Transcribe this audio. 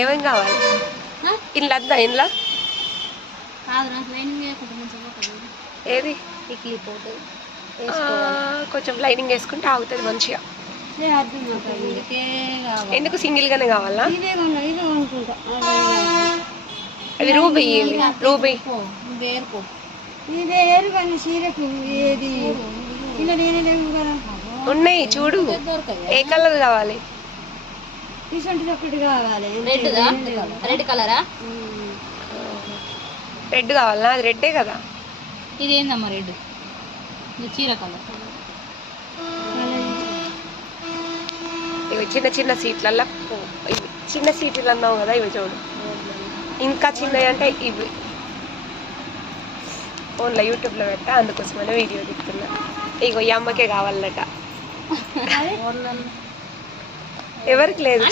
ఏమేం కావాలి ఇంట్లో అంతా ఇంట్లో ఏది కొంచెం లైనింగ్ వేసుకుంటే ఆగుతుంది మంచిగా. ఎందుకు సింగిల్ గానే కావాలా? అది రూబీ రూబీ ఉన్నాయి చూడు. ఏ కలర్ కావాలి? రెడ్ కలరా? రెడ్ కావాలా? అది రెడ్డే కదా. ఇది ఏందమ్మా రెడ్? ఇది చీర కలర్. ఇవి చిన్న చిన్న సీట్లల్లో ఇవి చిన్న సీట్లు అన్నావు కదా, ఇవి చూడు. ఇంకా చిన్నవి అంటే ఇవి ఫోన్లో యూట్యూబ్లో పెట్టా, అందుకోసమనే వీడియో తీస్తున్నా. ఇగో ఈ అమ్మకే కావాలట. ఎవరికి లేదు.